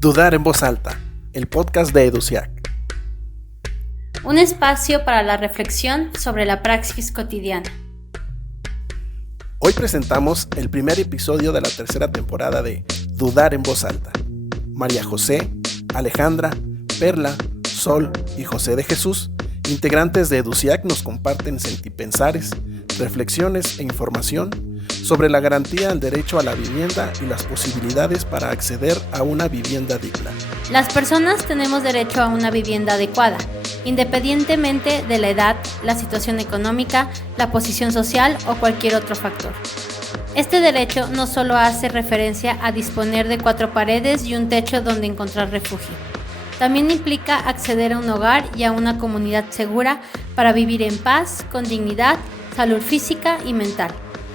Dudar en voz alta, el podcast de EduSIAC. Un espacio para la reflexión sobre la praxis cotidiana. Hoy presentamos el primer episodio de la tercera temporada de Dudar en voz alta. María José, Alejandra, Perla, Sol y José de Jesús, integrantes de EduSIAC, nos comparten sentipensares, reflexiones e información sobre la garantía al derecho a la vivienda y las posibilidades para acceder a una vivienda digna. Las personas tenemos derecho a una vivienda adecuada, independientemente de la edad, la situación económica, la posición social o cualquier otro factor. Este derecho no solo hace referencia a disponer de 4 paredes y un techo donde encontrar refugio. También implica acceder a un hogar y a una comunidad segura para vivir en paz, con dignidad, salud física y mental.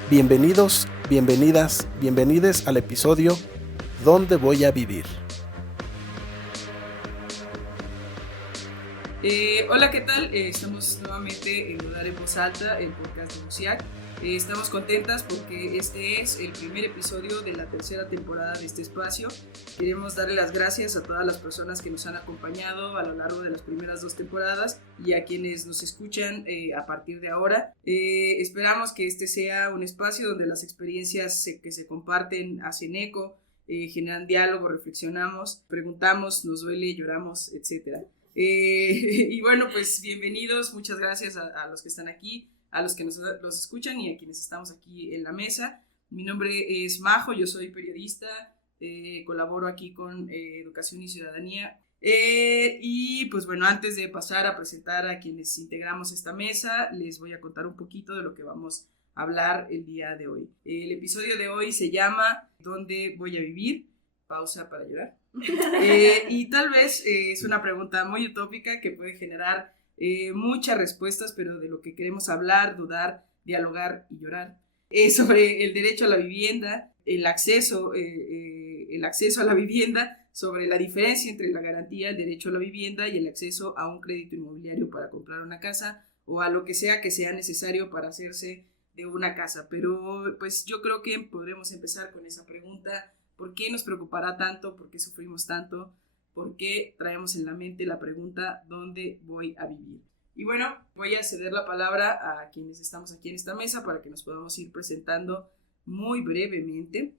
Bienvenidos, bienvenidas, bienvenides al episodio ¿Dónde voy a vivir? Hola, ¿qué tal? Estamos nuevamente en Dudar en voz alta, el podcast de EduSIAC. Estamos contentas porque este es el primer episodio de la tercera temporada de este espacio. Queremos darle las gracias a todas las personas que nos han acompañado a lo largo de las primeras 2 temporadas y a quienes nos escuchan a partir de ahora. Esperamos que este sea un espacio donde las experiencias que se comparten hacen eco, generan diálogo, reflexionamos, preguntamos, nos duele, lloramos, etc. Y bueno, pues bienvenidos, muchas gracias a los que están aquí, a los que los escuchan y a quienes estamos aquí en la mesa. Mi nombre es Majo, yo soy periodista, colaboro aquí con Educación y Ciudadanía. Y pues bueno, antes de pasar a presentar a quienes integramos esta mesa, les voy a contar un poquito de lo que vamos a hablar el día de hoy. El episodio de hoy se llama ¿Dónde voy a vivir? Pausa para llorar. Y tal vez es una pregunta muy utópica que puede generar muchas respuestas, pero de lo que queremos hablar, dudar, dialogar y llorar es sobre el derecho a la vivienda, el acceso a la vivienda, sobre la diferencia entre la garantía, el derecho a la vivienda y el acceso a un crédito inmobiliario para comprar una casa o a lo que sea necesario para hacerse de una casa. Pero pues yo creo que podremos empezar con esa pregunta: ¿por qué nos preocupará tanto? ¿Por qué sufrimos tanto? ¿Por qué traemos en la mente la pregunta ¿dónde voy a vivir? Y bueno, voy a ceder la palabra a quienes estamos aquí en esta mesa para que nos podamos ir presentando muy brevemente.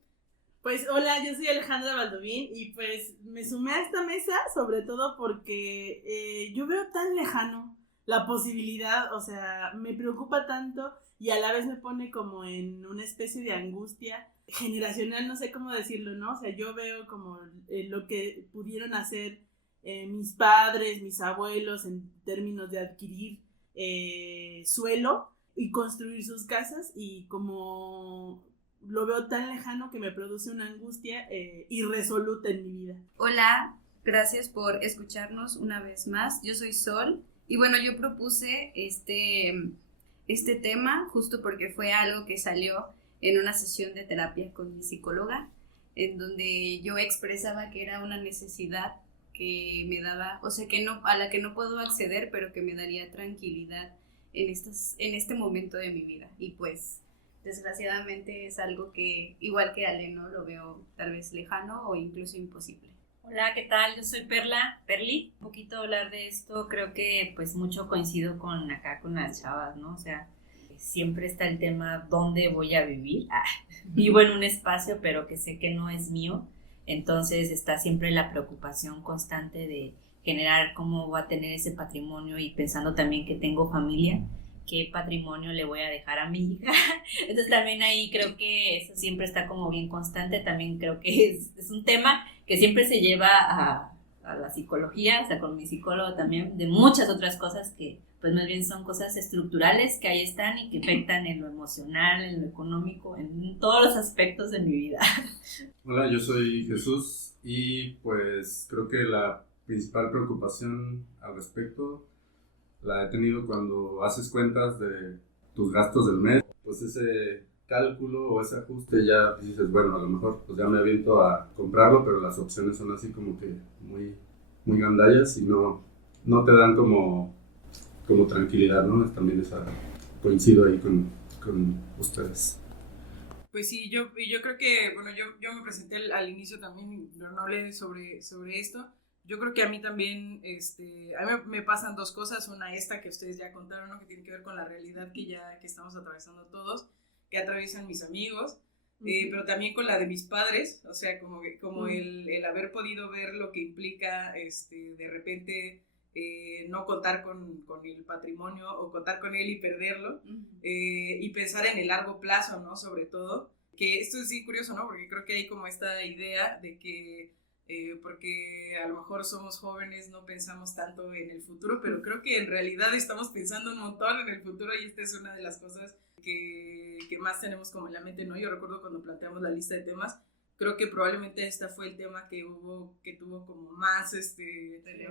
Pues hola, yo soy Alejandra Baldovín y pues me sumé a esta mesa sobre todo porque yo veo tan lejano la posibilidad, o sea, me preocupa tanto y a la vez me pone como en una especie de angustia generacional, no sé cómo decirlo, ¿no? O sea, yo veo como lo que pudieron hacer mis padres, mis abuelos en términos de adquirir suelo y construir sus casas, y como lo veo tan lejano que me produce una angustia irresoluta en mi vida. Hola, gracias por escucharnos una vez más. Yo soy Sol y bueno, yo propuse este tema justo porque fue algo que salió en una sesión de terapia con mi psicóloga, en donde yo expresaba que era una necesidad que me daba, o sea, a la que no puedo acceder, pero que me daría tranquilidad en este momento de mi vida. Y pues, desgraciadamente es algo que, igual que Ale, ¿no? Lo veo tal vez lejano o incluso imposible. Hola, ¿qué tal? Yo soy Perli. Un poquito hablar de esto, creo que pues mucho coincido con las chavas, ¿no? O sea, siempre está el tema ¿dónde voy a vivir? Vivo en un espacio pero que sé que no es mío, entonces está siempre la preocupación constante de generar cómo voy a tener ese patrimonio, y pensando también que tengo familia, qué patrimonio le voy a dejar a mi hija. Entonces también ahí creo que eso siempre está como bien constante. También creo que es un tema que siempre se lleva a la psicología, o sea, con mi psicólogo también, de muchas otras cosas que pues más bien son cosas estructurales que ahí están y que afectan en lo emocional, en lo económico, en todos los aspectos de mi vida. Hola, yo soy Jesús y pues creo que la principal preocupación al respecto la he tenido cuando haces cuentas de tus gastos del mes. Pues ese cálculo o ese ajuste ya dices, bueno, a lo mejor pues ya me aviento a comprarlo, pero las opciones son así como que muy gandallas y no te dan como tranquilidad, ¿no? También coincido ahí con ustedes. Pues sí, yo creo que, bueno, yo me presenté al inicio también, pero no hablé sobre esto. Yo creo que a mí también, a mí me pasan dos cosas. Una, esta que ustedes ya contaron, ¿no? Que tiene que ver con la realidad que estamos atravesando todos, que atraviesan mis amigos, pero también con la de mis padres. O sea, como el haber podido ver lo que implica, de repente, no contar con el patrimonio o contar con él y perderlo, y pensar en el largo plazo, ¿no? Sobre todo, que esto es sí curioso, ¿no? Porque creo que hay como esta idea de que porque a lo mejor somos jóvenes, no pensamos tanto en el futuro, pero creo que en realidad estamos pensando un montón en el futuro, y esta es una de las cosas que más tenemos como en la mente, ¿no? Yo recuerdo cuando planteamos la lista de temas, creo que probablemente este fue el tema que tuvo como más,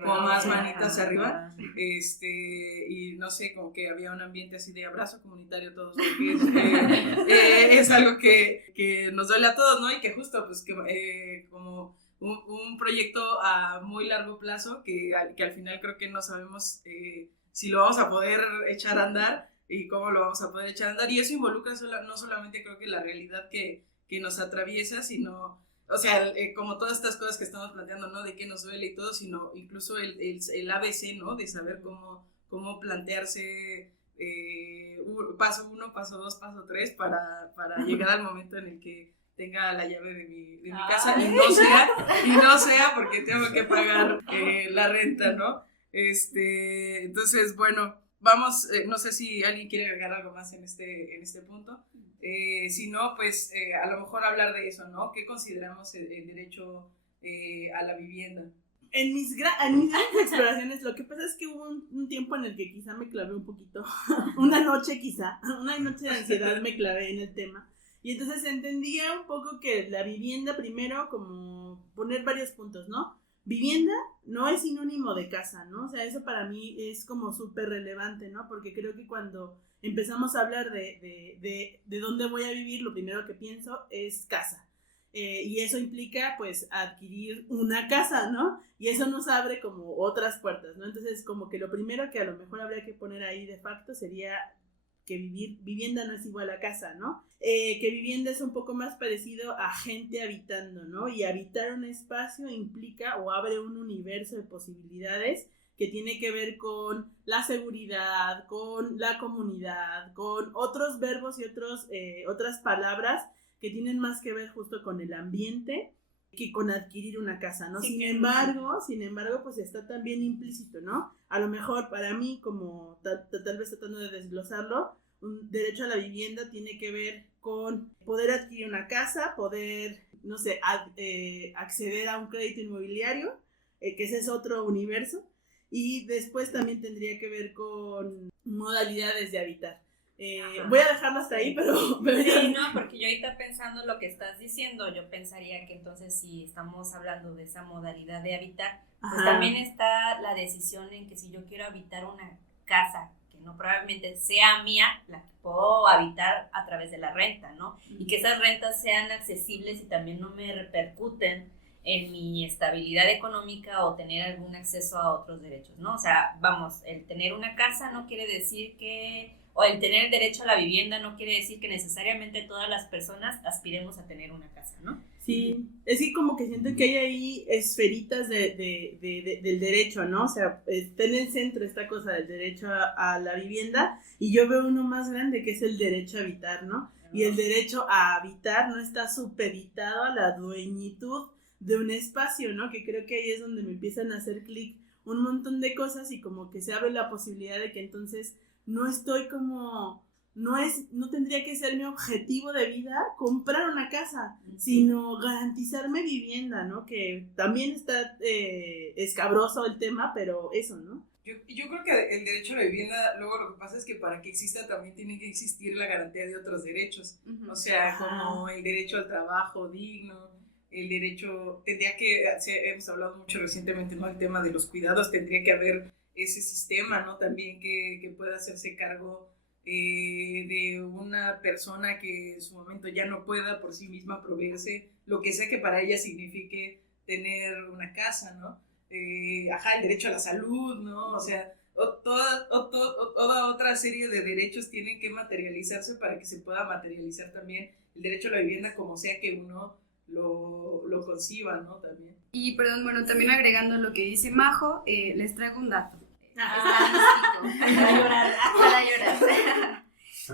como más manitas arriba, y no sé, como que había un ambiente así de abrazo comunitario a todos, porque es algo que nos duele a todos, ¿no? Y que justo, pues, como un proyecto a muy largo plazo que al final creo que no sabemos si lo vamos a poder echar a andar y cómo lo vamos a poder echar a andar, y eso involucra no solamente creo que la realidad que nos atraviesa, sino, o sea, como todas estas cosas que estamos planteando, ¿no? De qué nos duele y todo, sino incluso el ABC, ¿no? De saber cómo plantearse paso 1, paso 2, paso 3 para llegar al momento en el que tenga la llave de mi casa y no sea porque tengo que pagar la renta, ¿no? Entonces, bueno, vamos, no sé si alguien quiere agregar algo más en este punto. Si no, pues a lo mejor hablar de eso, ¿no? ¿Qué consideramos el derecho a la vivienda? En mis grandes exploraciones, lo que pasa es que hubo un tiempo en el que quizá me clavé un poquito, una noche de ansiedad me clavé en el tema. Y entonces entendía un poco que la vivienda, primero, como poner varios puntos, ¿no? Vivienda no es sinónimo de casa, ¿no? O sea, eso para mí es como súper relevante, ¿no? Porque creo que cuando empezamos a hablar de dónde voy a vivir, lo primero que pienso es casa. Y eso implica, pues, adquirir una casa, ¿no? Y eso nos abre como otras puertas, ¿no? Entonces, como que lo primero que a lo mejor habría que poner ahí de facto sería que vivienda no es igual a casa, ¿no? Que vivienda es un poco más parecido a gente habitando, ¿no? Y habitar un espacio implica o abre un universo de posibilidades que tiene que ver con la seguridad, con la comunidad, con otros verbos y otras palabras que tienen más que ver justo con el ambiente que con adquirir una casa, ¿no? Sí, Sin embargo, pues está también implícito, ¿no? A lo mejor para mí, como tal vez tratando de desglosarlo, un derecho a la vivienda tiene que ver con poder adquirir una casa, poder, no sé, acceder a un crédito inmobiliario, que ese es otro universo, y después también tendría que ver con modalidades de habitar. Voy a dejarlo hasta ahí, pero sí, no, porque yo ahorita pensando lo que estás diciendo, yo pensaría que entonces si estamos hablando de esa modalidad de habitar, pues también está la decisión en que si yo quiero habitar una casa que no probablemente sea mía, la que puedo habitar a través de la renta, ¿no? Y que esas rentas sean accesibles y también no me repercuten en mi estabilidad económica o tener algún acceso a otros derechos, ¿no? O sea, vamos, el tener una casa no quiere decir que... o el tener el derecho a la vivienda no quiere decir que necesariamente todas las personas aspiremos a tener una casa, ¿no? Sí, es que como que siento que hay ahí esferitas del derecho, ¿no? O sea, está en el centro esta cosa del derecho a la vivienda, y yo veo uno más grande que es el derecho a habitar, ¿no? Y el derecho a habitar no está supeditado a la dueñitud de un espacio, ¿no? Que creo que ahí es donde me empiezan a hacer clic un montón de cosas, y como que se abre la posibilidad de que entonces no estoy como, no tendría que ser mi objetivo de vida comprar una casa, sino garantizarme vivienda, ¿no? Que también está escabroso el tema, pero eso, ¿no? Yo creo que el derecho a la vivienda, luego lo que pasa es que para que exista también tiene que existir la garantía de otros derechos, o sea, como el derecho al trabajo digno, el derecho, hemos hablado mucho recientemente, ¿no? El tema de los cuidados, tendría que haber ese sistema, ¿no? También que pueda hacerse cargo de una persona que en su momento ya no pueda por sí misma proveerse lo que sea que para ella signifique tener una casa, ¿no? El derecho a la salud, ¿no? O sea, toda otra serie de derechos tienen que materializarse para que se pueda materializar también el derecho a la vivienda como sea que uno lo conciba, ¿no? También. Y perdón, bueno, también agregando lo que dice Majo, les traigo un dato. Para llorar. Para llorar.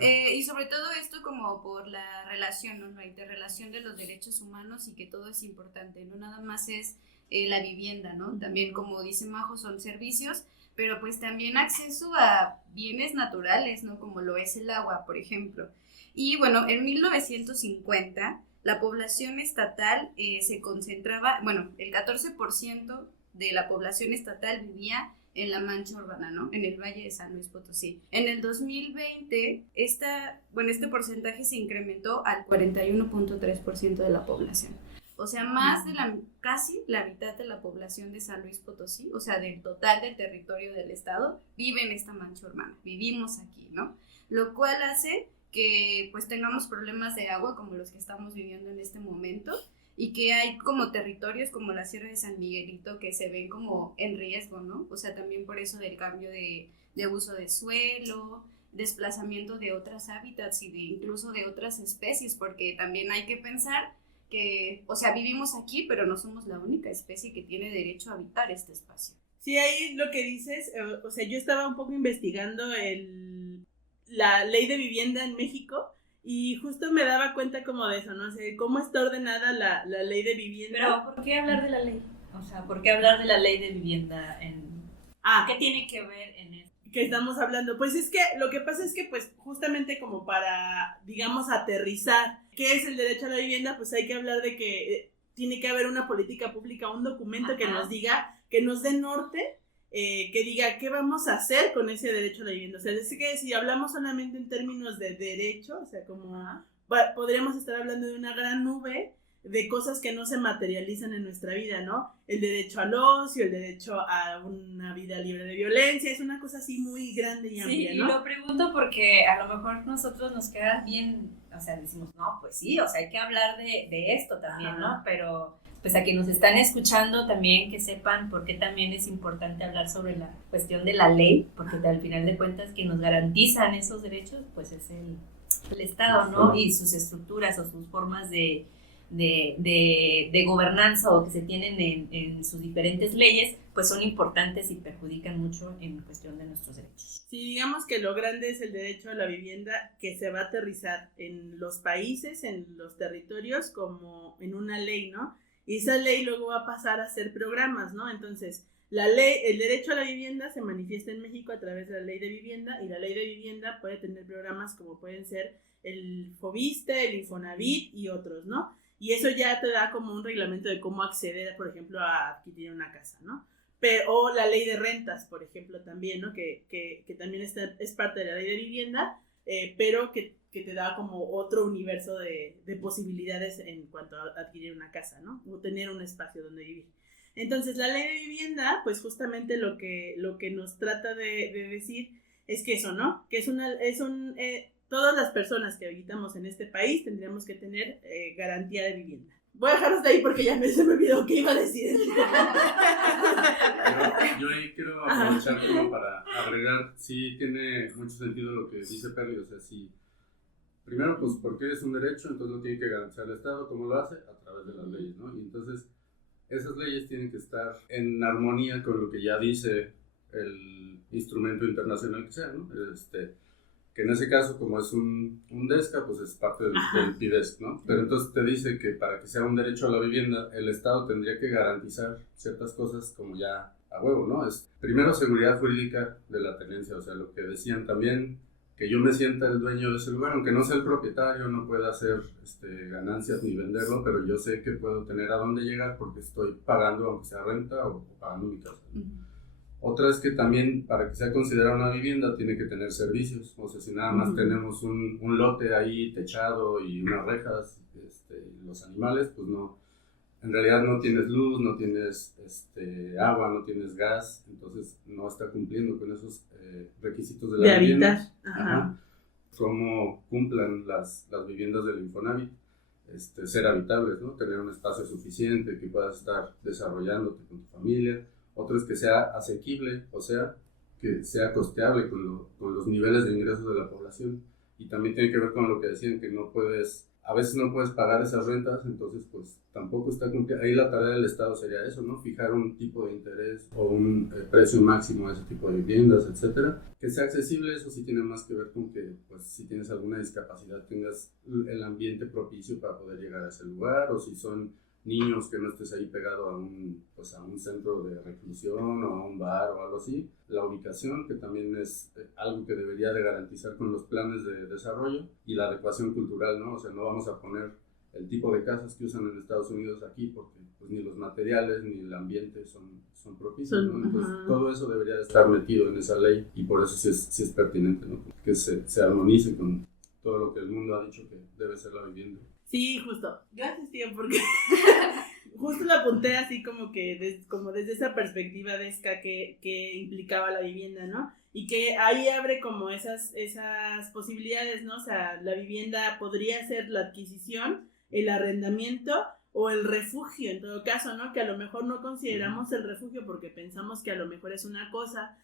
Y sobre todo esto como por la relación, ¿no? La interrelación de los derechos humanos y que todo es importante, no nada más es la vivienda, ¿no? También, como dice Majo, son servicios, pero pues también acceso a bienes naturales, ¿no? Como lo es el agua, por ejemplo. Y bueno, en 1950 la población estatal se concentraba, bueno, el 14% de la población estatal vivía en la mancha urbana, ¿no? En el Valle de San Luis Potosí. En el 2020, este porcentaje se incrementó al 41.3% de la población. O sea, más de casi la mitad de la población de San Luis Potosí, o sea, del total del territorio del estado, vive en esta mancha urbana. Vivimos aquí, ¿no? Lo cual hace que pues tengamos problemas de agua como los que estamos viviendo en este momento, y que hay como territorios como la Sierra de San Miguelito que se ven como en riesgo, ¿no? O sea, también por eso del cambio de uso de suelo, desplazamiento de otros hábitats y incluso de otras especies, porque también hay que pensar que, o sea, vivimos aquí, pero no somos la única especie que tiene derecho a habitar este espacio. Sí, ahí lo que dices, o sea, yo estaba un poco investigando la ley de vivienda en México, y justo me daba cuenta como de eso, ¿no? O sea, cómo está ordenada la ley de vivienda. Pero, ¿por qué hablar de la ley? O sea, ¿por qué hablar de la ley de vivienda? ¿Qué tiene que ver en eso? Que estamos hablando? Pues es que lo que pasa es que, pues, justamente como para, digamos, aterrizar qué es el derecho a la vivienda, pues hay que hablar de que tiene que haber una política pública, un documento que nos diga, que nos dé norte, que diga qué vamos a hacer con ese derecho a la vivienda. O sea, es que si hablamos solamente en términos de derecho, o sea, como podríamos estar hablando de una gran nube de cosas que no se materializan en nuestra vida, ¿no? El derecho al ocio, el derecho a una vida libre de violencia, es una cosa así muy grande y amplia, ¿no? Sí, y lo pregunto porque a lo mejor nosotros nos queda bien, o sea, decimos, no, pues sí, o sea, hay que hablar de esto también, ¿no? Pero pues a quienes nos están escuchando también que sepan por qué también es importante hablar sobre la cuestión de la ley, porque al final de cuentas quien nos garantizan esos derechos, pues es el Estado, ¿no? Y sus estructuras o sus formas de gobernanza o que se tienen en sus diferentes leyes, pues son importantes y perjudican mucho en cuestión de nuestros derechos. Sí, digamos que lo grande es el derecho a la vivienda que se va a aterrizar en los países, en los territorios, como en una ley, ¿no? Y esa ley luego va a pasar a ser programas, ¿no? Entonces, el derecho a la vivienda se manifiesta en México a través de la ley de vivienda, y la ley de vivienda puede tener programas como pueden ser el Fobiste, el Infonavit y otros, ¿no? Y eso ya te da como un reglamento de cómo acceder, por ejemplo, a adquirir una casa, ¿no? O la ley de rentas, por ejemplo, también, ¿no? Que también es parte de la ley de vivienda, pero que te da como otro universo de posibilidades en cuanto a adquirir una casa, ¿no? O tener un espacio donde vivir. Entonces, la ley de vivienda, pues justamente lo que nos trata de decir es que eso, ¿no? Que todas las personas que habitamos en este país tendríamos que tener garantía de vivienda. Voy a dejar hasta ahí porque ya se me olvidó qué iba a decir. Yo ahí quiero aprovechar como para agregar, sí tiene mucho sentido lo que dice Perli, o sea, sí. Primero, pues porque es un derecho, entonces lo tiene que garantizar el Estado. ¿Cómo lo hace? A través de las leyes, ¿no? Y entonces esas leyes tienen que estar en armonía con lo que ya dice el instrumento internacional que sea, ¿no? Que en ese caso, como es un DESCA, pues es parte del PIDESC, ¿no? Pero entonces te dice que para que sea un derecho a la vivienda, el Estado tendría que garantizar ciertas cosas como ya a huevo, ¿no? Primero, seguridad jurídica de la tenencia, o sea, lo que decían también, que yo me sienta el dueño de ese lugar, aunque no sea el propietario, no pueda hacer ganancias ni venderlo, pero yo sé que puedo tener a dónde llegar porque estoy pagando, aunque sea renta o pagando mi casa. Otra es que también para que sea considerada una vivienda tiene que tener servicios, o sea, si nada más tenemos un lote ahí techado y unas rejas, y los animales, pues no, en realidad no tienes luz, no tienes agua, no tienes gas, entonces no está cumpliendo con esos requisitos de la vivienda. Ajá. Cómo cumplan las viviendas del Infonavit, ser habitables, ¿no? Tener un espacio suficiente, que puedas estar desarrollándote con tu familia. Otro es que sea asequible, o sea, que sea costeable con los niveles de ingresos de la población. Y también tiene que ver con lo que decían, que no puedes a veces no puedes pagar esas rentas, entonces pues tampoco está cumplida. Ahí la tarea del Estado sería eso, ¿no? Fijar un tipo de interés o un precio máximo a ese tipo de viviendas, etcétera. Que sea accesible, eso sí tiene más que ver con que, pues, si tienes alguna discapacidad, tengas el ambiente propicio para poder llegar a ese lugar, o si son niños, que no estés ahí pegado a un centro de reclusión o a un bar o algo así. La ubicación, que también es algo que debería de garantizar con los planes de desarrollo, y la adecuación cultural, ¿no? O sea, no vamos a poner el tipo de casas que usan en Estados Unidos aquí porque pues, ni los materiales ni el ambiente son propicios, ¿no? Entonces todo eso debería de estar metido en esa ley, y por eso sí es pertinente, ¿no? Que se armonice con todo lo que el mundo ha dicho que debe ser la vivienda. Sí, justo. Gracias, tío, porque justo lo apunté así como que como desde esa perspectiva de Esca que implicaba la vivienda, ¿no? Y que ahí abre como esas posibilidades, ¿no? O sea, la vivienda podría ser la adquisición, el arrendamiento o el refugio, en todo caso, ¿no? Que a lo mejor no consideramos el refugio porque pensamos que a lo mejor es una cosa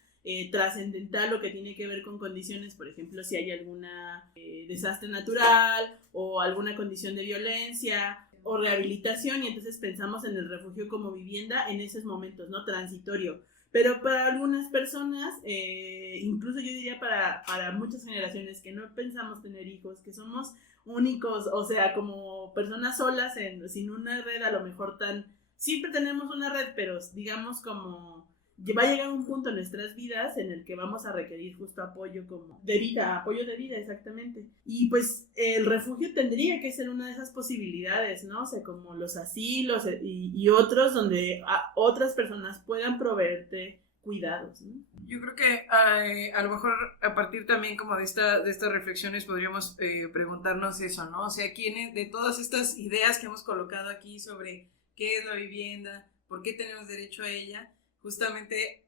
trascendental o que tiene que ver con condiciones, por ejemplo, si hay alguna desastre natural o alguna condición de violencia o rehabilitación, y entonces pensamos en el refugio como vivienda en esos momentos, ¿no? Transitorio. Pero para algunas personas, incluso yo diría para muchas generaciones que no pensamos tener hijos, que somos únicos, o sea, como personas solas, sin una red a lo mejor siempre tenemos una red, pero digamos como va a llegar un punto en nuestras vidas en el que vamos a requerir justo apoyo apoyo de vida, exactamente. Y pues el refugio tendría que ser una de esas posibilidades, ¿no? O sea, como los asilos y otros donde otras personas puedan proveerte cuidados, ¿no? Yo creo que a lo mejor a partir también como de estas reflexiones podríamos preguntarnos eso, ¿no? O sea, ¿quiénes de todas estas ideas que hemos colocado aquí sobre qué es la vivienda, por qué tenemos derecho a ella, justamente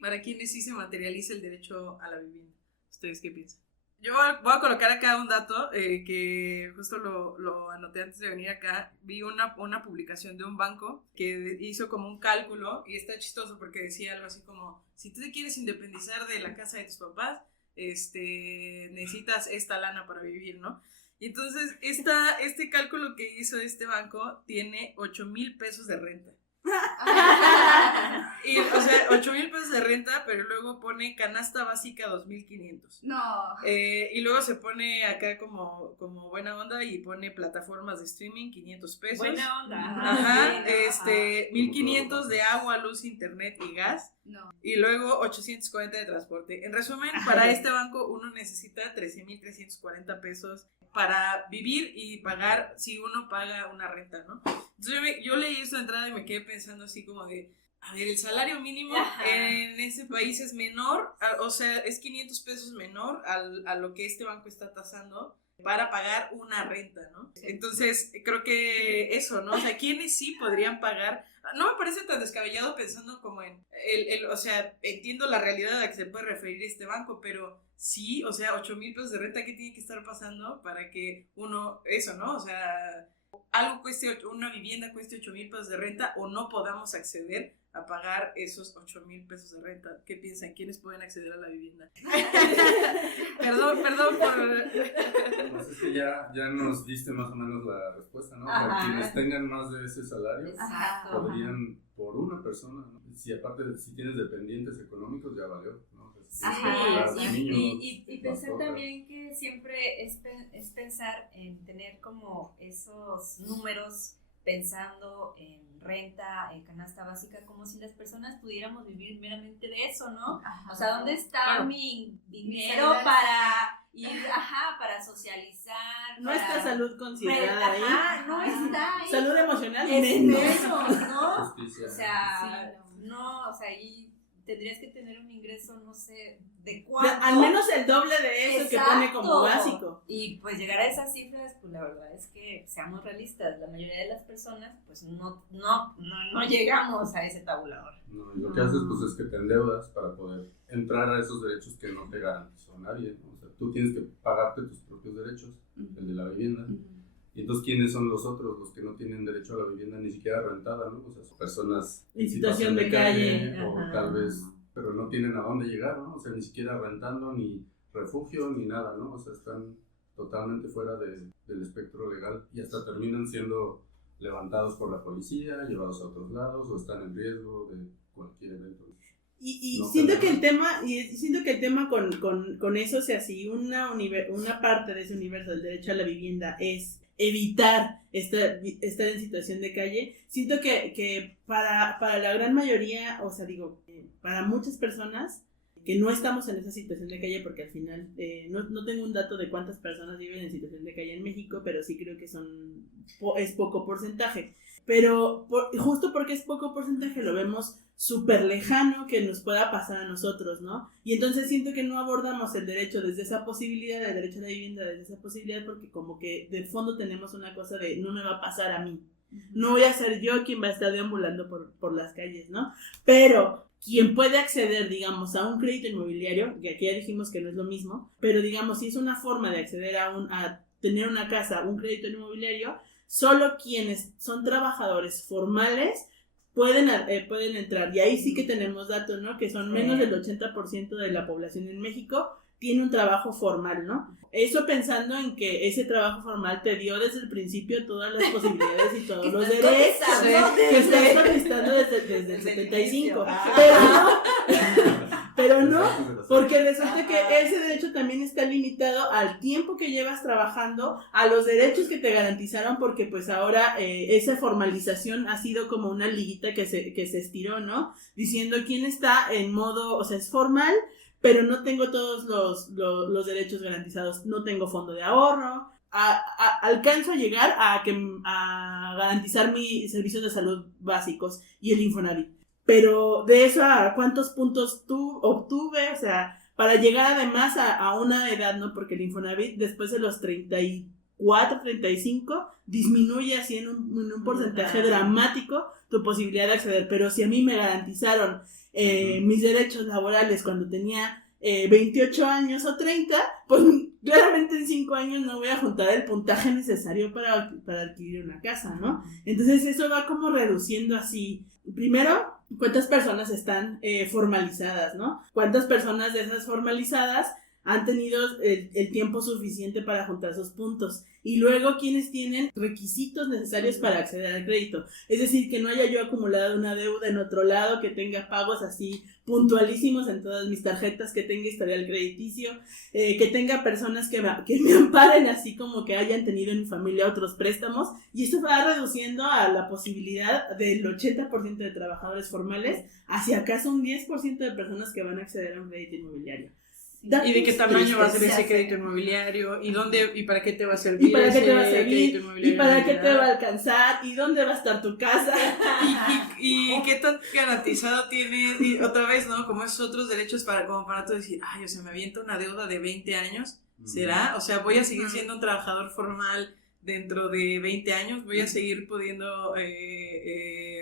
para quienes sí se materializa el derecho a la vivienda? ¿Ustedes qué piensan? Yo voy a colocar acá un dato que justo lo anoté antes de venir acá. Vi una publicación de un banco que hizo como un cálculo, y está chistoso porque decía algo así como: si tú te quieres independizar de la casa de tus papás, necesitas esta lana para vivir, ¿no? Y entonces este cálculo que hizo este banco tiene 8,000 pesos de renta. Y, o sea, 8,000 pesos de renta, pero luego pone canasta básica 2,500. No. Y luego se pone acá como buena onda y pone plataformas de streaming 500 pesos. Buena onda. Ajá. Sí, ¿no? 1,500 de agua, luz, internet y gas. No. Y luego 840 de transporte. En resumen, para este banco uno necesita 13,340 pesos para vivir y pagar, si uno paga una renta, ¿no? Entonces yo leí esto de entrada y me quedé pensando así como de, a ver, el salario mínimo en ese país es menor, o sea, es 500 pesos menor a lo que este banco está tasando para pagar una renta, ¿no? Entonces, creo que eso, ¿no? O sea, ¿quiénes sí podrían pagar? No me parece tan descabellado pensando como en o sea, entiendo la realidad a la que se puede referir este banco, pero sí, o sea, 8,000 pesos de renta, ¿qué tiene que estar pasando para que uno, eso, ¿no? O sea, una vivienda cueste 8,000 pesos de renta o no podamos acceder a pagar esos 8,000 pesos de renta? ¿Qué piensan? ¿Quiénes pueden acceder a la vivienda? Perdón por... Pues es que ya nos diste más o menos la respuesta, ¿no? Para quienes tengan más de ese salario, Exacto. podrían por una persona, ¿no? Si aparte, si tienes dependientes económicos, ya valió, ¿no? Y pensé también que siempre es pensar en tener como esos números pensando en renta, en canasta básica, como si las personas pudiéramos vivir meramente de eso, ¿no? Ajá. O sea, ¿dónde está mi dinero salud. para ir, para socializar? Nuestra salud considerada ahí. No está ahí. Salud emocional, Es menos. menos, ¿no? Justicia. O sea, no, o sea, ahí tendrías que tener un ingreso, no sé, ¿de cuánto? Al menos el doble de eso. Exacto. Que pone como básico. Y pues llegar a esas cifras, pues la verdad es que, seamos realistas, la mayoría de las personas pues no llegamos a ese tabulador. No, y lo que haces pues es que te endeudas para poder entrar a esos derechos que no te garantizó nadie, ¿no? O sea, tú tienes que pagarte tus propios derechos, el de la vivienda. Y entonces, ¿quiénes son los otros? Los que no tienen derecho a la vivienda ni siquiera rentada, ¿no? O sea, son personas en situación de calle. O tal vez, pero no tienen a dónde llegar, ¿no? O sea, ni siquiera rentando, ni refugio, ni nada, ¿no? O sea, están totalmente fuera del espectro legal y hasta terminan siendo levantados por la policía, llevados a otros lados o están en riesgo de cualquier evento. Y No siento que tenemos. siento que el tema con eso, o sea, si una parte de ese universo del derecho a la vivienda es evitar estar en situación de calle, siento que para la gran mayoría, o sea, digo, para muchas personas que no estamos en esa situación de calle, porque al final no tengo un dato de cuántas personas viven en situación de calle en México, pero sí creo que es poco porcentaje. Pero justo porque es poco porcentaje lo vemos súper lejano que nos pueda pasar a nosotros, ¿no? Y entonces siento que no abordamos el derecho desde esa posibilidad, el derecho a la vivienda desde esa posibilidad, porque como que de fondo tenemos una cosa de no me va a pasar a mí. No voy a ser yo quien va a estar deambulando por las calles, ¿no? Pero quien puede acceder, digamos, a un crédito inmobiliario, que aquí ya dijimos que no es lo mismo, pero digamos, si es una forma de acceder a tener una casa, un crédito inmobiliario, solo quienes son trabajadores formales pueden entrar. Y ahí sí que tenemos datos, ¿no? Que son menos del 80% de la población en México tiene un trabajo formal, ¿no? Eso pensando en que ese trabajo formal te dio desde el principio todas las posibilidades y todos los derechos que estás conquistando desde el 75. Pero no, porque resulta que ese derecho también está limitado al tiempo que llevas trabajando, a los derechos que te garantizaron, porque pues ahora esa formalización ha sido como una liguita que se estiró, ¿no? Diciendo quién está en modo, o sea, es formal, pero no tengo todos los derechos garantizados, no tengo fondo de ahorro, alcanzo a llegar a garantizar mis servicios de salud básicos y el Infonavit. Pero de eso a cuántos puntos obtuve, o sea, para llegar además a una edad, ¿no? Porque el Infonavit después de los 34, 35 disminuye así en un porcentaje dramático tu posibilidad de acceder. Pero si a mí me garantizaron mis derechos laborales cuando tenía 28 años o 30, pues claramente en 5 años no voy a juntar el puntaje necesario para adquirir una casa, ¿no? Entonces eso va como reduciendo así. Primero, ¿cuántas personas están formalizadas, no? ¿Cuántas personas de esas formalizadas han tenido el tiempo suficiente para juntar esos puntos? Y luego, ¿quiénes tienen requisitos necesarios para acceder al crédito? Es decir, que no haya yo acumulado una deuda en otro lado, que tenga pagos así puntualísimos en todas mis tarjetas, que tenga historial crediticio, que tenga personas que me amparen, así como que hayan tenido en mi familia otros préstamos. Y esto va reduciendo a la posibilidad del 80% de trabajadores formales hacia acaso un 10% de personas que van a acceder a un crédito inmobiliario. ¿Y de qué tamaño va a ser ese crédito inmobiliario? ¿Y para qué te va a servir? ¿Y para qué te va a servir? ¿Y para qué te va a a alcanzar? ¿Y dónde va a estar tu casa? ¿Y qué tan garantizado tiene? Y otra vez, ¿no? Como esos otros derechos como para tú decir, ay, o sea, me aviento una deuda de 20 años, ¿será? O sea, voy a seguir siendo un trabajador formal dentro de 20 años, voy a seguir pudiendo...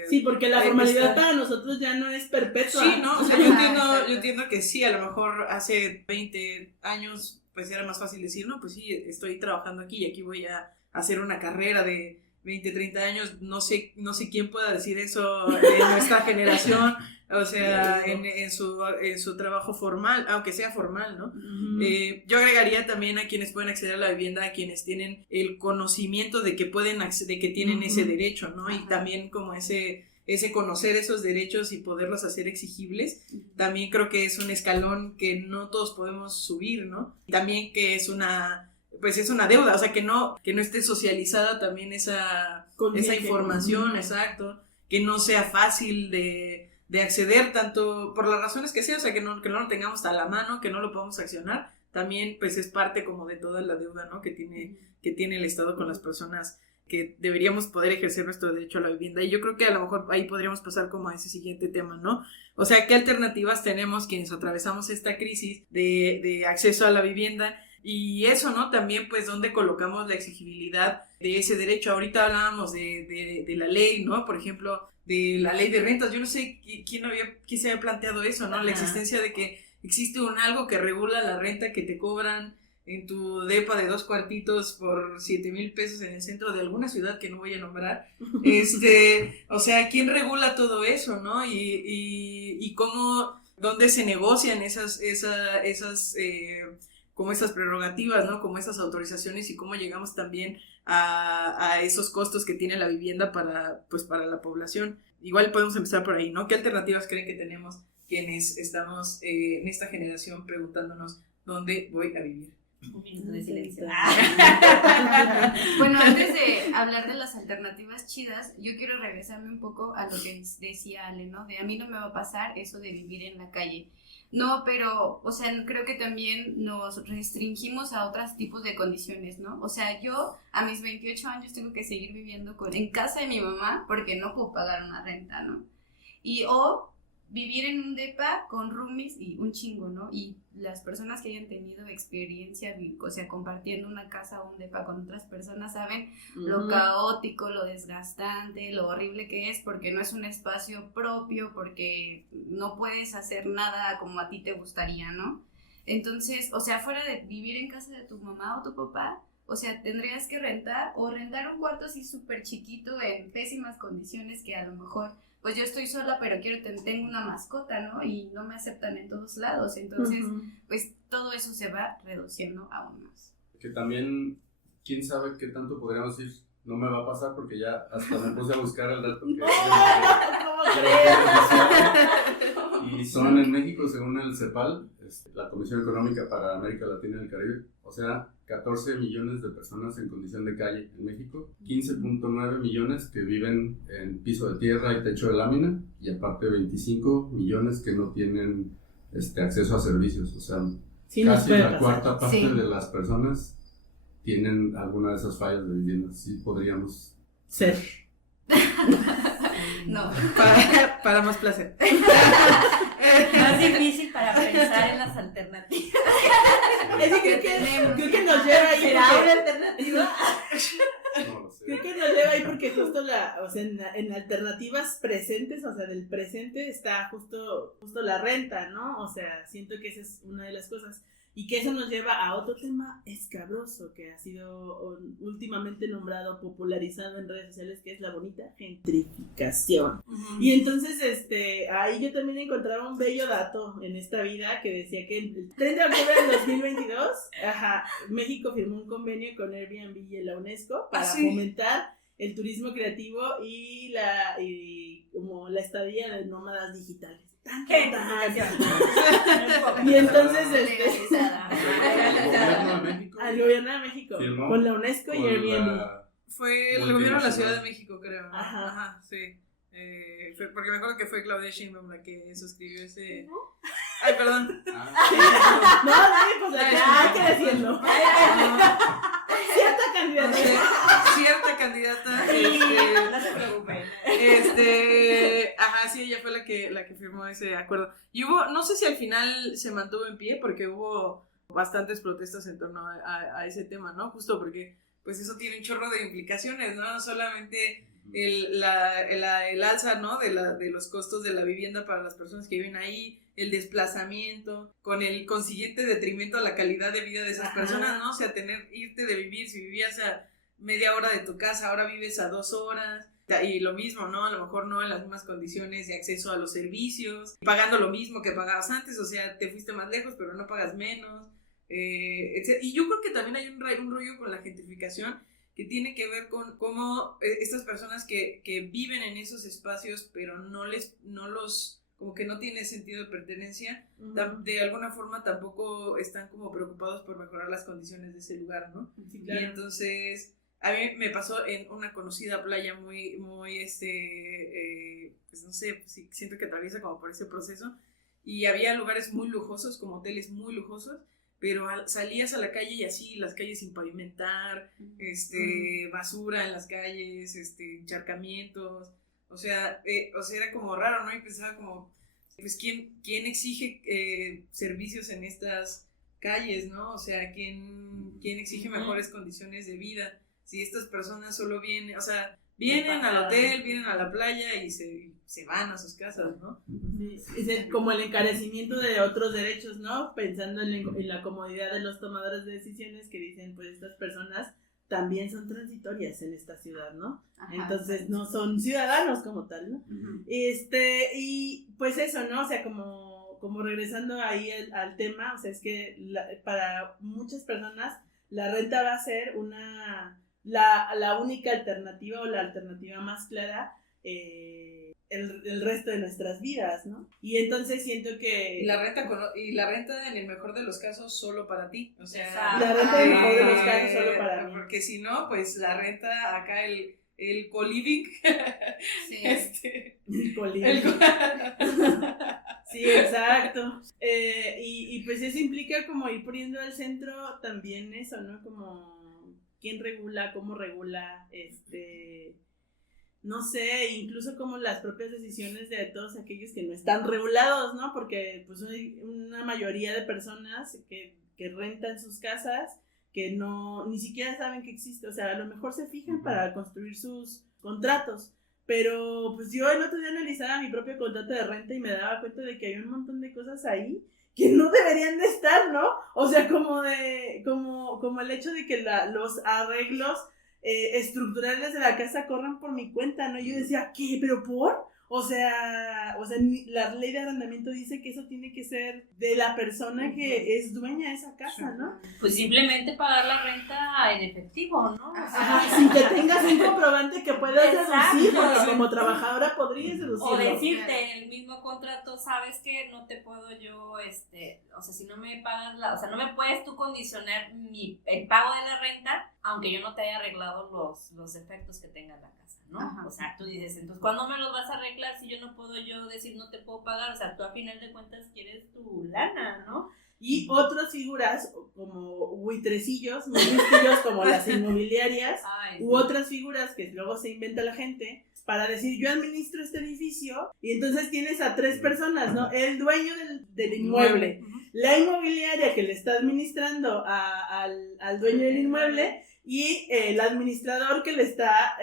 sí, porque la formalidad para nosotros ya no es perpetua. Sí, ¿no? O sea, yo entiendo que sí, a lo mejor hace 20 años pues era más fácil decir, no, pues sí, estoy trabajando aquí y aquí voy a hacer una carrera de 20, 30 años, no sé quién pueda decir eso en nuestra generación, o sea, en su trabajo formal, aunque sea formal, ¿no? Uh-huh. Yo agregaría también a quienes pueden acceder a la vivienda, a quienes tienen el conocimiento de que pueden de que tienen ese derecho, ¿no? Y también como ese conocer esos derechos y poderlos hacer exigibles, también creo que es un escalón que no todos podemos subir, ¿no? También que es una deuda, o sea, que no esté socializada también esa información, exacto, que no sea fácil de acceder tanto por las razones que sea, o sea, que no lo tengamos a la mano, que no lo podamos accionar, también pues es parte como de toda la deuda, ¿no? que tiene el Estado con las personas que deberíamos poder ejercer nuestro derecho a la vivienda. Y yo creo que a lo mejor ahí podríamos pasar como a ese siguiente tema, ¿no? O sea, ¿qué alternativas tenemos quienes atravesamos esta crisis de acceso a la vivienda? Y eso, ¿no? También, pues, ¿dónde colocamos la exigibilidad de ese derecho? Ahorita hablábamos de la ley, ¿no? Por ejemplo, de la ley de rentas. Yo no sé quién se había planteado eso, ¿no? La existencia de que existe algo que regula la renta que te cobran en tu depa de 2 cuartitos por 7,000 pesos en el centro de alguna ciudad que no voy a nombrar. O sea, ¿quién regula todo eso, no? Y cómo, dónde se negocian esas como esas prerrogativas, ¿no? Como esas autorizaciones y cómo llegamos también a esos costos que tiene la vivienda para la población. Igual podemos empezar por ahí, ¿no? ¿Qué alternativas creen que tenemos quienes estamos en esta generación preguntándonos dónde voy a vivir? Un minuto de silencio. Bueno, antes de hablar de las alternativas chidas, yo quiero regresarme un poco a lo que decía Ale, ¿no? De a mí no me va a pasar eso de vivir en la calle. No, pero, o sea, creo que también nos restringimos a otros tipos de condiciones, ¿no? O sea, yo a mis 28 años tengo que seguir viviendo en casa de mi mamá porque no puedo pagar una renta, ¿no? O vivir en un depa con roomies y un chingo, ¿no? Y las personas que hayan tenido experiencia, o sea, compartiendo una casa o un depa con otras personas, saben lo caótico, lo desgastante, lo horrible que es, porque no es un espacio propio, porque no puedes hacer nada como a ti te gustaría, ¿no? Entonces, o sea, fuera de vivir en casa de tu mamá o tu papá, o sea, tendrías que rentar un cuarto así súper chiquito en pésimas condiciones que a lo mejor pues yo estoy sola, pero tengo una mascota, ¿no? Y no me aceptan en todos lados. Entonces, pues todo eso se va reduciendo aún más. Que también, quién sabe qué tanto podríamos decir, no me va a pasar, porque ya hasta me puse a buscar el dato que y son en México, según el CEPAL, la Comisión Económica para América Latina y el Caribe, o sea, 14 millones de personas en condición de calle en México, 15.9 millones que viven en piso de tierra y techo de lámina, y aparte 25 millones que no tienen acceso a servicios, o sea, sí, casi la cuarta parte de las personas tienen alguna de esas fallas de vivienda. Sí podríamos ser. No. Para más placer. Más difícil para pensar en las alternativas. Creo que nos lleva ahí. ¿Será una alternativa? No lo sé. Creo que nos lleva ahí porque justo en alternativas presentes, o sea, del presente está justo la renta, ¿no? O sea, siento que esa es una de las cosas. Y que eso nos lleva a otro tema escabroso que ha sido últimamente nombrado, popularizado en redes sociales, que es la bonita gentrificación. Y entonces, ahí yo también encontraba un bello dato en esta vida que decía que el 30 de octubre del 2022, México firmó un convenio con Airbnb y la UNESCO para fomentar el turismo creativo y como la estadía de nómadas digitales. Y entonces al gobierno de México con la UNESCO y Airbnb. Fue el gobierno de la Ciudad de México, creo. Ajá, sí. Porque me acuerdo que fue Claudia Sheinbaum la que suscribió ese. Ay, perdón. No, pues la que va creciendo. Cierta candidata. No se preocupen. Sí, ella fue la que firmó ese acuerdo. Y no sé si al final se mantuvo en pie, porque hubo bastantes protestas en torno a ese tema, ¿no? Justo porque, pues eso tiene un chorro de implicaciones, ¿no? No solamente el alza, ¿no? De los costos de la vivienda para las personas que viven ahí, el desplazamiento, con el consiguiente detrimento a la calidad de vida de esas personas, ¿no? O sea, irte de vivir, si vivías a media hora de tu casa, ahora vives a 2 horas, y lo mismo, ¿no? A lo mejor no en las mismas condiciones de acceso a los servicios, pagando lo mismo que pagabas antes, o sea, te fuiste más lejos, pero no pagas menos, y yo creo que también hay un rollo con la gentrificación que tiene que ver con cómo estas personas que viven en esos espacios, pero como que no tiene sentido de pertenencia, de alguna forma tampoco están como preocupados por mejorar las condiciones de ese lugar, ¿no? Sí, claro. Y entonces, a mí me pasó en una conocida playa muy pues no sé, siento que atraviesa como por ese proceso, y había lugares muy lujosos, como hoteles muy lujosos, pero salías a la calle y así, las calles sin pavimentar, basura en las calles, encharcamientos. O sea, era como raro, ¿no? Y pensaba como, pues, ¿quién exige servicios en estas calles, ¿no? O sea, ¿quién exige mejores condiciones de vida? Si estas personas solo vienen al hotel, vienen a la playa y se van a sus casas, ¿no? Sí, es como el encarecimiento de otros derechos, ¿no? Pensando en la comodidad de los tomadores de decisiones que dicen, pues, estas personas también son transitorias en esta ciudad, ¿no? Ajá, entonces no son ciudadanos como tal, ¿no? Y pues eso, ¿no? O sea, como como regresando ahí al tema, o sea, es que para muchas personas la renta va a ser la única alternativa o la alternativa más clara el resto de nuestras vidas, ¿no? Y entonces siento que... Y la renta en el mejor de los casos solo para ti, o sea... La renta en el mejor de los casos solo para mí. Porque si no, pues la renta acá el co-living. Sí. El co-living. Sí, exacto. Y pues eso implica como ir poniendo al centro también eso, ¿no? Como quién regula, cómo regula, no sé, incluso como las propias decisiones de todos aquellos que no están regulados, ¿no? Porque pues hay una mayoría de personas que rentan sus casas que ni siquiera saben que existe, o sea, a lo mejor se fijan para construir sus contratos, pero pues yo el otro día analizaba mi propio contrato de renta y me daba cuenta de que hay un montón de cosas ahí que no deberían de estar, ¿no? O sea, como el hecho de que los arreglos estructurales de la casa corran por mi cuenta, ¿no? Yo decía, ¿qué? ¿Pero por? O sea, la ley de arrendamiento dice que eso tiene que ser de la persona que es dueña de esa casa, ¿no? Pues simplemente pagar la renta en efectivo, ¿no? Ajá, sin que tengas un comprobante que puedas Exacto. deducir, porque como trabajadora podrías deducirlo. O decirte en el mismo contrato, sabes que no te puedo yo, o sea, si no me pagas o sea, no me puedes tú condicionar el pago de la renta, aunque yo no te haya arreglado los defectos que tenga la casa, ¿no? Ajá. O sea, tú dices, entonces, ¿cuándo me los vas a arreglar si yo no puedo yo decir no te puedo pagar? O sea, tú a final de cuentas quieres tu lana, ¿no? Y otras figuras como buitrecillos, muy listillos como las inmobiliarias, Ay, u otras figuras que luego se inventa la gente para decir yo administro este edificio y entonces tienes a 3 personas, ¿no? El dueño del inmueble, la inmobiliaria que le está administrando al dueño del inmueble y el administrador que le está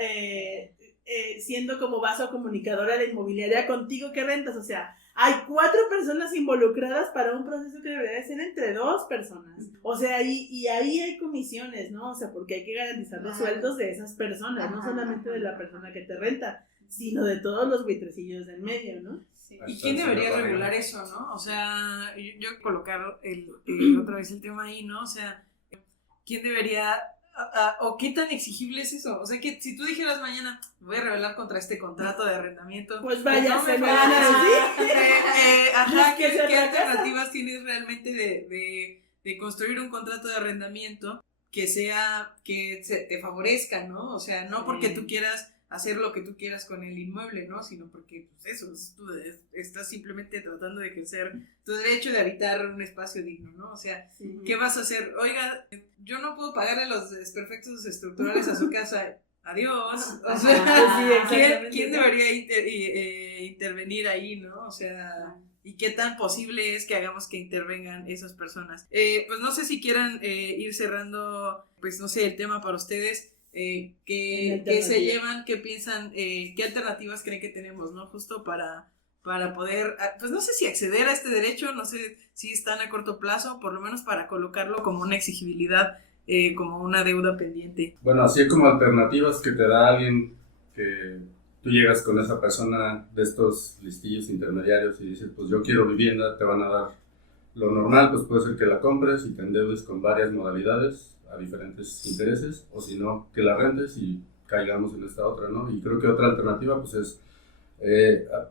siendo como vaso comunicador a la inmobiliaria contigo que rentas, o sea, hay 4 personas involucradas para un proceso que debería ser entre 2 personas. O sea, y ahí hay comisiones, ¿no? O sea, porque hay que garantizar los sueldos de esas personas, no solamente de la persona que te renta, sino de todos los buitrecillos del medio, ¿no? Sí. ¿Y quién debería regular eso, no? O sea, yo colocar otra vez el tema ahí, ¿no? O sea, ¿quién debería... o qué tan exigible es eso? O sea, que si tú dijeras mañana, voy a rebelar contra este contrato de arrendamiento, pues vaya, no se me van a decir. ajá, ¿qué Búsquese otra alternativas tienes realmente de construir un contrato de arrendamiento que te favorezca, ¿no? O sea, no porque tú quieras hacer lo que tú quieras con el inmueble, ¿no? Sino porque, pues eso, tú estás simplemente tratando de ejercer tu derecho de habitar un espacio digno, ¿no? O sea, Sí. ¿qué vas a hacer? Oiga, yo no puedo pagarle los desperfectos estructurales a su casa. Adiós. O sea, Sí, exactamente. ¿quién debería intervenir ahí, no? O sea, ¿y qué tan posible es que hagamos que intervengan esas personas? Pues no sé si quieran ir cerrando, pues no sé, el tema para ustedes. ¿Qué se llevan, qué piensan, qué alternativas creen que tenemos, ¿no? Justo para poder, pues no sé si acceder a este derecho, no sé si están a corto plazo, por lo menos para colocarlo como una exigibilidad, como una deuda pendiente. Bueno, así como alternativas que te da alguien que tú llegas con esa persona de estos listillos intermediarios y dices, pues yo quiero vivienda, te van a dar lo normal, pues puede ser que la compres y te endeudes con varias modalidades a diferentes intereses, o si no, que la rentes y caigamos en esta otra, ¿no? Y creo que otra alternativa, pues es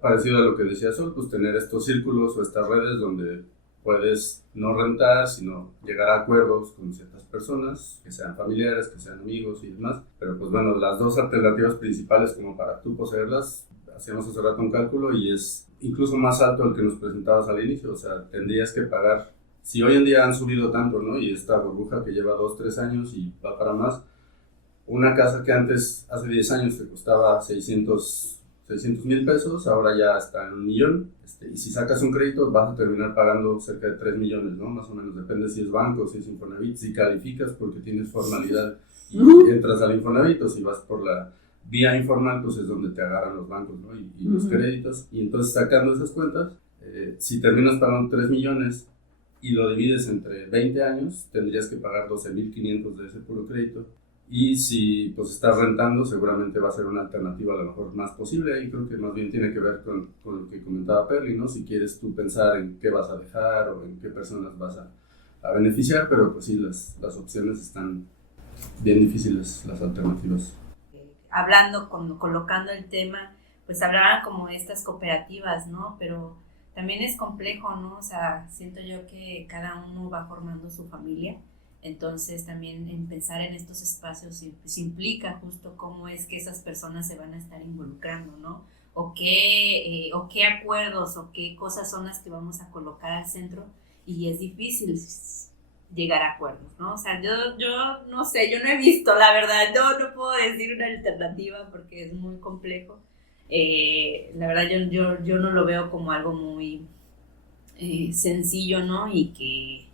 parecido a lo que decía Sol, pues tener estos círculos o estas redes donde puedes no rentar, sino llegar a acuerdos con ciertas personas, que sean familiares, que sean amigos y demás. Pero pues bueno, las 2 alternativas principales como para tú poseerlas, hacíamos hace rato un cálculo y es incluso más alto el que nos presentabas al inicio, o sea, tendrías que pagar. Si hoy en día han subido tanto, ¿no? Y esta burbuja que lleva 2-3 años y va para más, una casa que antes, hace 10 años, te costaba 600,000 pesos, ahora ya está en 1 millón. Y si sacas un crédito, vas a terminar pagando cerca de 3 millones, ¿no? Más o menos, depende si es banco, si es Infonavit, si calificas porque tienes formalidad y entras al Infonavit, o si vas por la vía informal, pues es donde te agarran los bancos, ¿no? Y los créditos. Y entonces, sacando esas cuentas, si terminas pagando 3 millones, y lo divides entre 20 años, tendrías que pagar 12,500 de ese puro crédito. Y si pues estás rentando, seguramente va a ser una alternativa a lo mejor más posible. Y creo que más bien tiene que ver con lo que comentaba Perly, ¿no? Si quieres tú pensar en qué vas a dejar o en qué personas vas a beneficiar, pero pues sí, las opciones están bien difíciles, las alternativas. Hablando, colocando el tema, pues hablaban como de estas cooperativas, ¿no? Pero también es complejo, ¿no? O sea, siento yo que cada uno va formando su familia. Entonces también en pensar en estos espacios pues, implica justo cómo es que esas personas se van a estar involucrando, ¿no? O qué acuerdos o qué cosas son las que vamos a colocar al centro, y es difícil llegar a acuerdos, ¿no? O sea, yo no sé, yo no he visto, la verdad, no puedo decir una alternativa porque es muy complejo. La verdad yo no lo veo como algo muy sencillo, ¿no? Y que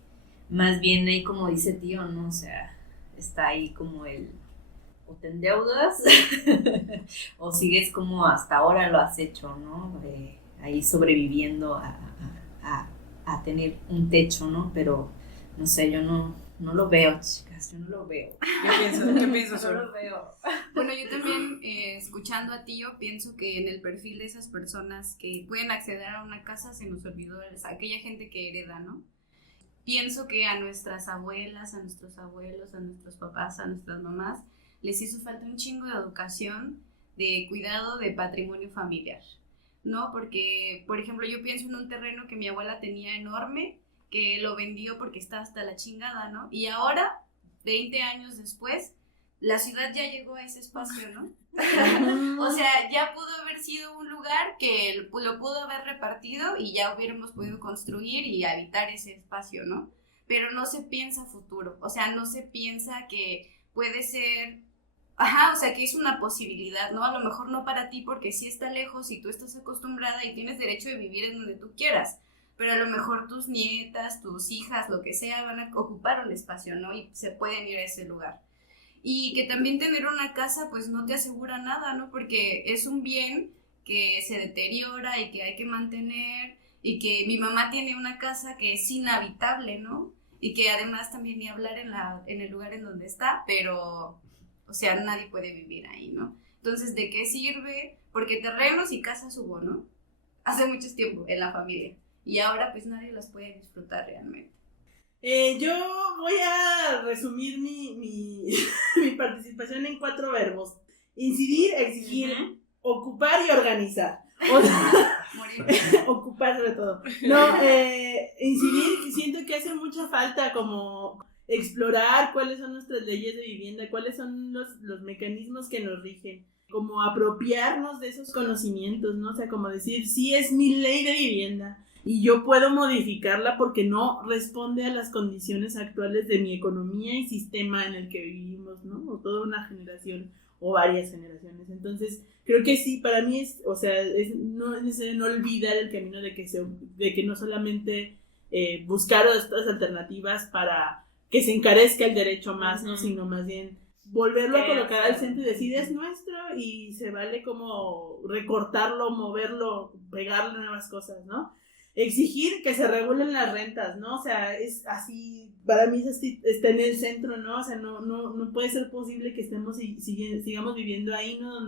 más bien ahí, como dice Tío, ¿no? O sea, está ahí como o te endeudas o sigues como hasta ahora lo has hecho, ¿no? Ahí sobreviviendo a tener un techo, ¿no? Pero, no sé, yo no lo veo, chicas, yo no lo veo. ¿Qué piensas? No lo veo. Bueno, yo también, escuchando a Tío, pienso que en el perfil de esas personas que pueden acceder a una casa se nos olvidó aquella gente que hereda, ¿no? Pienso que a nuestras abuelas, a nuestros abuelos, a nuestros papás, a nuestras mamás, les hizo falta un chingo de educación, de cuidado de patrimonio familiar, ¿no? Porque, por ejemplo, yo pienso en un terreno que mi abuela tenía enorme, que lo vendió porque está hasta la chingada, ¿no? Y ahora, 20 años después, la ciudad ya llegó a ese espacio, ¿no? O sea, ya pudo haber sido un lugar que lo pudo haber repartido y ya hubiéramos podido construir y habitar ese espacio, ¿no? Pero no se piensa futuro, o sea, no se piensa que puede ser, o sea, que es una posibilidad, ¿no? A lo mejor no para ti porque sí está lejos y tú estás acostumbrada y tienes derecho de vivir en donde tú quieras, pero a lo mejor tus nietas, tus hijas, lo que sea, van a ocupar un espacio, ¿no? Y se pueden ir a ese lugar. Y que también tener una casa pues no te asegura nada, ¿no? Porque es un bien que se deteriora y que hay que mantener, y que mi mamá tiene una casa que es inhabitable, ¿no? Y que además también ni hablar en el lugar en donde está, pero, o sea, nadie puede vivir ahí, ¿no? Entonces, ¿de qué sirve? Porque terrenos y casas hubo, ¿no? Hace mucho tiempo en la familia, y ahora pues nadie las puede disfrutar realmente. Yo voy a resumir mi participación en 4 verbos: incidir, exigir, ocupar y organizar. O sea, ocupar sobre todo. No, incidir, siento que hace mucha falta como explorar cuáles son nuestras leyes de vivienda, cuáles son los mecanismos que nos rigen, como apropiarnos de esos conocimientos, ¿no? O sea, como decir, sí es mi ley de vivienda y yo puedo modificarla porque no responde a las condiciones actuales de mi economía y sistema en el que vivimos, ¿no? O toda una generación o varias generaciones. Entonces, creo que sí, para mí es, o sea, no es necesario no olvidar el camino de que no solamente buscar estas alternativas para que se encarezca el derecho más, ¿no? Sino más bien volverlo a colocar al centro y decir es nuestro y se vale como recortarlo, moverlo, pegarle nuevas cosas, ¿no? Exigir que se regulen las rentas, ¿no? O sea, es así, para mí es así, está en el centro, ¿no? O sea, no puede ser posible que sigamos viviendo ahí, ¿no?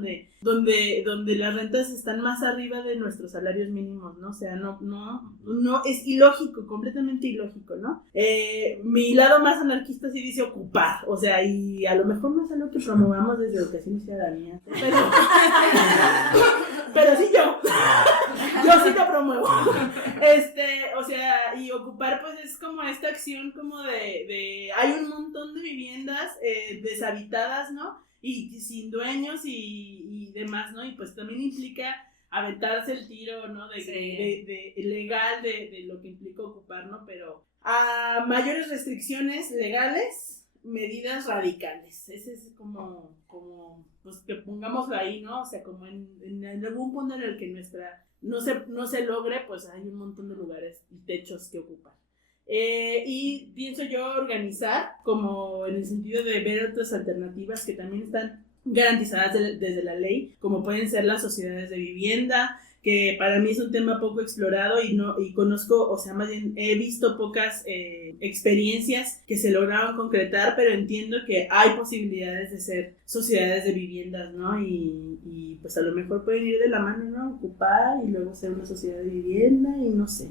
Donde las rentas están más arriba de nuestros salarios mínimos, ¿no? O sea, no, es ilógico, completamente ilógico, ¿no? Mi lado más anarquista sí dice ocupar, o sea, y a lo mejor no es algo que promovamos desde Educación y Ciudadanía, pero sí yo sí lo promuevo. O sea, y ocupar pues es como esta acción como de hay un montón de viviendas deshabitadas, ¿no? Y sin dueños y demás, ¿no? Y pues también implica aventarse el tiro, ¿no? De legal de lo que implica ocupar, ¿no? Pero a mayores restricciones legales, medidas radicales. Ese es como pues que pongámoslo ahí, ¿no? O sea, como en algún punto en el que no se logre, pues hay un montón de lugares y techos que ocupar. Y pienso yo organizar como en el sentido de ver otras alternativas que también están garantizadas desde la ley, como pueden ser las sociedades de vivienda, que para mí es un tema poco explorado y conozco, o sea, más bien he visto pocas experiencias que se lograron concretar, pero entiendo que hay posibilidades de ser sociedades de viviendas, ¿no? Y pues a lo mejor pueden ir de la mano, ¿no? Ocupar y luego ser una sociedad de vivienda y no sé.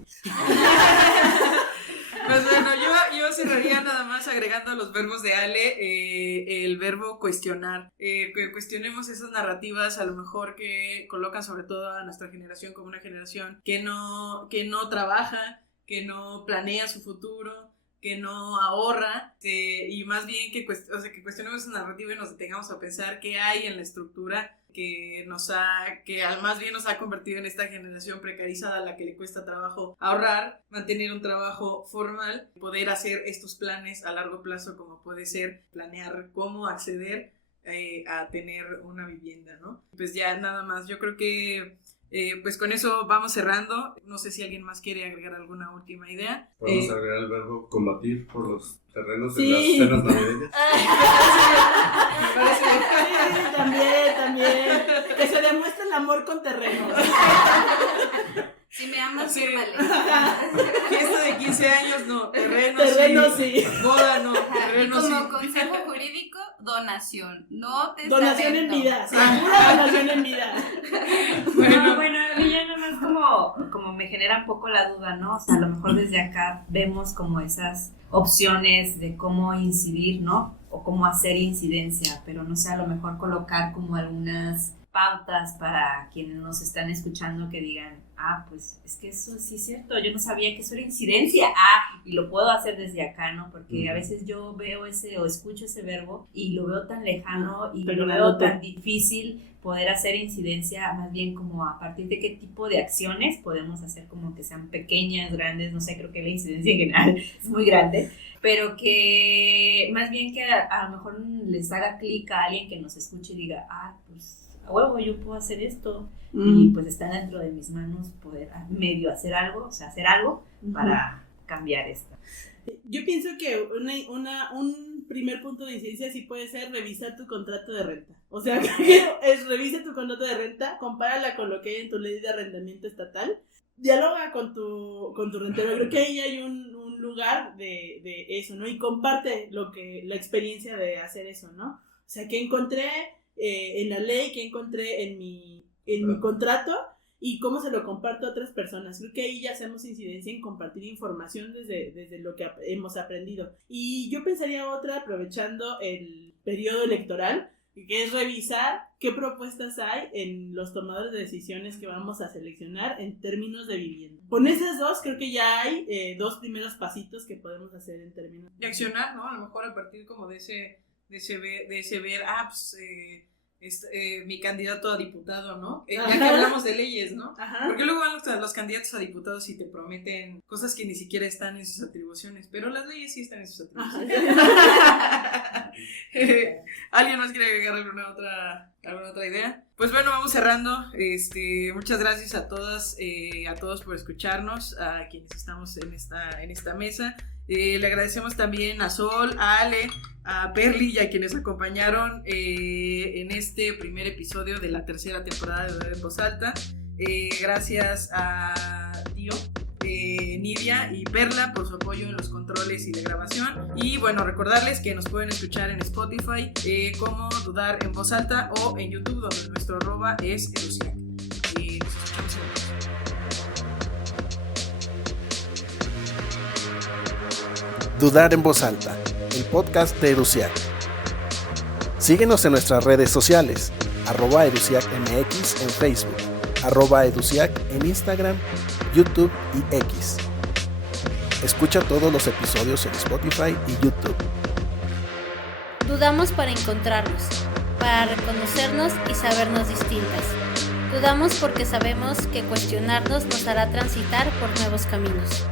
Pues bueno, yo cerraría nada más agregando a los verbos de Ale el verbo cuestionar. Que cuestionemos esas narrativas a lo mejor que colocan sobre todo a nuestra generación como una generación que no trabaja, que no planea su futuro, que no ahorra, y más bien que cuestionemos esa narrativa y nos detengamos a pensar qué hay en la estructura que más bien nos ha convertido en esta generación precarizada a la que le cuesta trabajo ahorrar, mantener un trabajo formal, poder hacer estos planes a largo plazo, como puede ser planear cómo acceder a tener una vivienda, ¿no? Pues ya nada más, yo creo que pues con eso vamos cerrando. No sé si alguien más quiere agregar alguna última idea. Podemos agregar el verbo combatir por los terrenos en las cenas navideñas. También. Que se demuestre el amor con terrenos. Si me amas, Sí. vale. Fiesta de 15 años, no. Terreno sí. Boda, no. Y Terreno como sí. consejo jurídico, donación, no testamento. Donación en vida, segura donación en vida. Bueno, a mí ya nada más como me genera un poco la duda, ¿no? O sea, a lo mejor desde acá vemos como esas opciones de cómo incidir, ¿no? O cómo hacer incidencia, pero no sé, a lo mejor colocar como algunas pautas para quienes nos están escuchando que digan, pues es que eso sí es cierto, yo no sabía que eso era incidencia, y lo puedo hacer desde acá, ¿no? Porque a veces yo veo o escucho ese verbo y lo veo tan lejano y lo veo tan difícil poder hacer incidencia, más bien como a partir de qué tipo de acciones podemos hacer, como que sean pequeñas, grandes, no sé, creo que la incidencia en general es muy grande, pero que más bien que a lo mejor les haga clic a alguien que nos escuche y diga, pues a huevo, yo puedo hacer esto, y pues está dentro de mis manos poder medio hacer algo, o sea, hacer algo para cambiar esto. Yo pienso que un primer punto de incidencia sí puede ser revisar tu contrato de renta. O sea, revisa tu contrato de renta, compárala con lo que hay en tu ley de arrendamiento estatal, dialoga con tu rentero. Creo que ahí hay un lugar de eso, ¿no? Y comparte la experiencia de hacer eso, ¿no? O sea, que encontré en la ley, que encontré en mi contrato y cómo se lo comparto a otras personas. Creo que ahí ya hacemos incidencia en compartir información desde lo que hemos aprendido. Y yo pensaría otra, aprovechando el periodo electoral, que es revisar qué propuestas hay en los tomadores de decisiones que vamos a seleccionar en términos de vivienda. Con esas dos creo que ya hay dos primeros pasitos que podemos hacer en términos Y accionar, ¿no? A lo mejor a partir como de ese ver, mi candidato a diputado, ¿no? Ya que hablamos de leyes, ¿no? Ajá. Porque luego van los candidatos a diputados y te prometen cosas que ni siquiera están en sus atribuciones, pero las leyes sí están en sus atribuciones. ¿Alguien más quiere agregar alguna otra idea? Pues bueno, vamos cerrando. Muchas gracias a todas, a todos por escucharnos, a quienes estamos en esta mesa. Le agradecemos también a Sol, a Ale, a Perli y a quienes acompañaron en este primer episodio de la tercera temporada de Dudar en Voz Alta. Gracias a Tío, Nidia y Perla por su apoyo en los controles y de grabación. Y bueno, recordarles que nos pueden escuchar en Spotify como Dudar en Voz Alta o en YouTube, donde nuestro @es Educiac. Nos escuchamos en el próximo. Dudar en Voz Alta, el podcast de Educiac. Síguenos en nuestras redes sociales, @EduciacMX en Facebook, @Educiac en Instagram, YouTube y X. Escucha todos los episodios en Spotify y YouTube. Dudamos para encontrarnos, para reconocernos y sabernos distintas. Dudamos porque sabemos que cuestionarnos nos hará transitar por nuevos caminos.